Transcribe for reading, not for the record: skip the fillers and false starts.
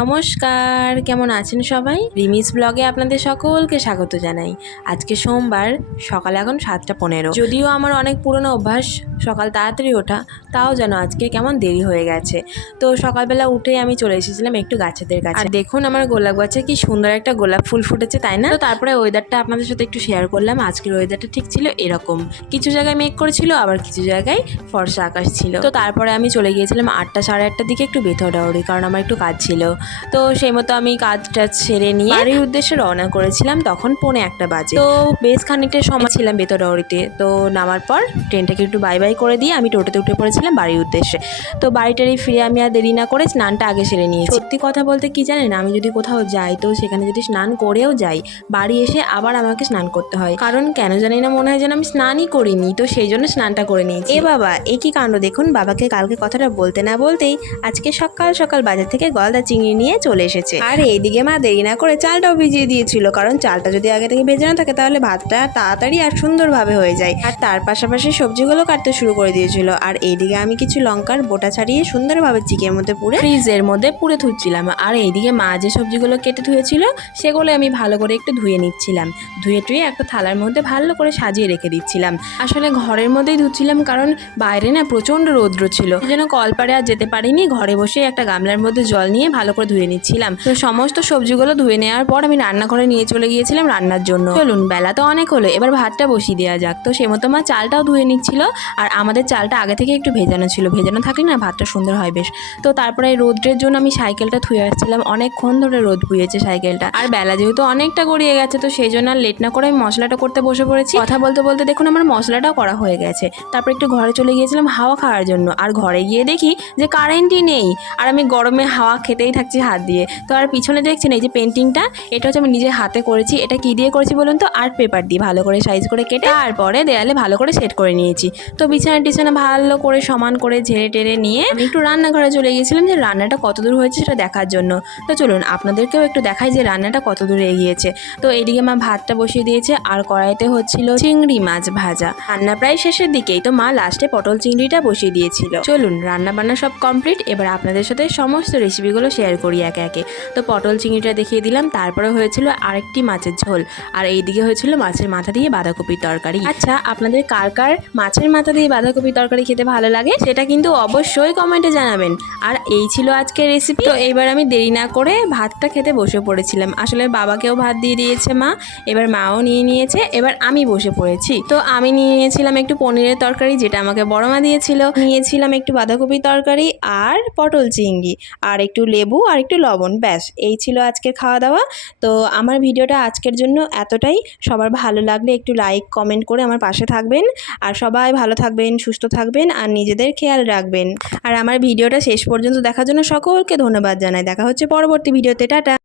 নমস্কার, কেমন আছেন সবাই? রিমিস ব্লগে আপনাদের সকলকে স্বাগত জানাই। আজকে সোমবার, সকাল এখন 7:15। যদিও আমার অনেক পুরনো অভ্যাস সকাল তাড়াতাড়ি ওঠা, তাও যেন আজকে কেমন দেরি হয়ে গেছে। তো সকালবেলা উঠেই আমি চলে এসেছিলাম একটু গাছেদের কাছে। আর দেখুন আমার গোলাপ গাছে কি সুন্দর একটা গোলাপ ফুল ফুটেছে, তাই না? তো তারপরে ওয়েদারটা আপনাদের সাথে একটু শেয়ার করলাম। আজকের ওয়েদারটা ঠিক ছিল এরকম, কিছু জায়গায় মেঘ করেছিল, আবার কিছু জায়গায় ফর্সা আকাশ ছিল। তো তারপরে আমি চলে গিয়েছিলাম 8টা সাড়ে 8টার দিকে একটু বেথরডাউরি, কারণ আমার একটু কাজ ছিল। তো সেই মতো আমি কাজটা সেরে নিয়ে বাড়ির উদ্দেশ্যে রওনা করেছিলাম। তখন 1:45 বাজে। তো বেশ খানিকটা সময় ছিলাম বেতডাউরিতে। তো নামার পর ট্রেনটাকে একটু বাই বাই করে দিয়ে আমি টোটোতে উঠে পড়েছিলাম বাড়ির উদ্দেশ্যে। তো বাড়িটারি ফিরে আমি আর দেরি না করে স্নানটা আগে সেরে নিয়েছি। সত্যি কথা বলতে কি জানেন, আমি যদি কোথাও যাই তো সেখানে যদি স্নান করেও যাই, বাড়ি এসে আবার আমাকে স্নান করতে হয়। কারণ কেন জানি না, মনে হয় যেন আমি স্নানই করিনি। তো সেই জন্য স্নানটা করে নিয়েছি। এ বাবা, এ কি কাণ্ড! দেখুন, বাবাকে কালকে কথাটা বলতে না বলতেই আজকে সকাল সকাল বাজার থেকে গলদা চিংড়ি নিয়ে চলে এসেছে। আর এইদিকে মা দেরি না করে চালটাও ভিজিয়ে দিয়েছিল, কারণ চালটা যদি আগে থেকে ভেজে না থাকে তাহলে ভাতটা তাড়াতাড়ি আর সুন্দরভাবে হয়ে যায়। আর তার পাশাপাশি সবজিগুলো কাটতে শুরু করে দিয়েছিল। আর এইদিকে আমি কিছু লঙ্কার বোটা ছাড়িয়ে সুন্দরভাবে চিকের মধ্যে পুরে ফ্রিজের মধ্যে পুরে ধুচ্ছিলাম। আর এইদিকে মা যে সবজিগুলো কেটে ধুয়েছিল সেগুলো আমি ভালো করে একটু ধুয়ে নিচ্ছিলাম। ধুয়ে টুয়ে একটা থালার মধ্যে ভালো করে সাজিয়ে রেখে দিচ্ছিলাম। আসলে ঘরের মধ্যেই ধুচ্ছিলাম, কারণ বাইরে না প্রচণ্ড রৌদ্র ছিল, যেন কলপাড়ে আর যেতে পারিনি। ঘরে বসে একটা গামলার মধ্যে জল নিয়ে ভালো করে ধুয়ে নিচ্ছিলাম। তো সমস্ত সবজিগুলো ধুয়ে নেওয়ার পর আমি রান্নাঘরে নিয়ে চলে গিয়েছিলাম রান্নার জন্য। চলুন, বেলা তো অনেক হলো, এবার ভাতটা বসিয়ে দেওয়া যাক। তো সে মতো মা চালটাও ধুয়ে নিচ্ছিল। আর আমাদের চালটা আগে থেকে একটু ভেজানো ছিল, ভেজানো থাকলে না ভাতটা সুন্দর হয় বেশ। তো তারপরে রোদ্রের জন্য আমি সাইকেলটা ধুয়ে আসছিলাম। অনেকক্ষণ ধরে রোদ বুয়েছে সাইকেলটা। আর বেলা যেহেতু অনেকটা গড়িয়ে গেছে, তো সেই জন্য আর লেট না করে আমি মশলাটা করতে বসে পড়েছি। কথা বলতে বলতে দেখুন আমার মশলাটাও করা হয়ে গেছে। তারপর একটু ঘরে চলে গিয়েছিলাম হাওয়া খাওয়ার জন্য। আর ঘরে গিয়ে দেখি যে কারেন্টই নেই, আর আমি গরমে হাওয়া খেতেই থাকছি হাত দিয়ে। তো আর পিছনে দেখছেন এই যে পেন্টিংটা, এটা হচ্ছে আমি নিজের হাতে করেছি। এটা কি দিয়ে করেছি বলুন তো? আর্ট পেপার দিয়ে ভালো করে সাইজ করে কেটে তারপরে দেয়ালে ভালো করে সেট করে নিয়েছি। তো বিছানা টিছানা ভালো করে সমান করে ঝেড়ে টেরে নিয়ে আমি একটু রান্নাঘরে চলে গিয়েছিলাম যে রান্নাটা কত দূর হয়েছে সেটা দেখার জন্য। তো চলুন আপনাদেরকেও একটু দেখাই যে রান্নাটা কত দূর এগিয়েছে। তো এইদিকে মা ভাতটা বসিয়ে দিয়েছে, আর কড়াইতে হচ্ছিল চিংড়ি মাছ ভাজা। রান্না প্রায় শেষের দিকেই, তো মা লাস্টে পটল চিংড়িটা বসিয়ে দিয়েছিল। চলুন রান্না বান্না সব কমপ্লিট, এবার আপনাদের সাথে সমস্ত রেসিপিগুলো শেয়ার করি একে একে। তো পটল চিংড়িটা দেখিয়ে দিলাম, তারপরে হয়েছিল আরেকটি মাছের ঝোল, আর এইদিকে হয়েছিল মাছের মাথা দিয়ে বাঁধাকপির তরকারি। আচ্ছা, আপনাদের কার কার মাছের মাথা দিয়ে বাঁধাকপির তরকারি খেতে ভালো লাগে সেটা কিন্তু অবশ্যই কমেন্টে জানাবেন। আর এই ছিল আজকের রেসিপি। তো এইবার আমি দেরি না করে ভাতটা খেতে বসে পড়েছিলাম। আসলে বাবাকেও ভাত দিয়ে দিয়েছে মা, এবার মাও নিয়ে নিয়েছে, এবার আমি বসে পড়েছি। তো আমি নিয়ে নিয়েছিলাম একটু পনিরের তরকারি, যেটা আমাকে বড় মা দিয়েছিল। নিয়েছিলাম একটু বাঁধাকপির তরকারি আর পটল চিংড়ি, আর একটু লেবু আর একটু লবণ, ব্যাস এই ছিল আজকের খাওয়া দাওয়া। তো আমার ভিডিওটা আজকের জন্য এতটাই। সবার ভালো লাগলে একটু লাইক কমেন্ট করে আমার পাশে থাকবেন। আর সবাই ভালো থাকবেন, সুস্থ থাকবেন, আর নিজেদের খেয়াল রাখবেন। আর আমার ভিডিওটা শেষ পর্যন্ত দেখার জন্য সকলকে ধন্যবাদ জানাই। দেখা হচ্ছে পরবর্তী ভিডিওতে। টাটা।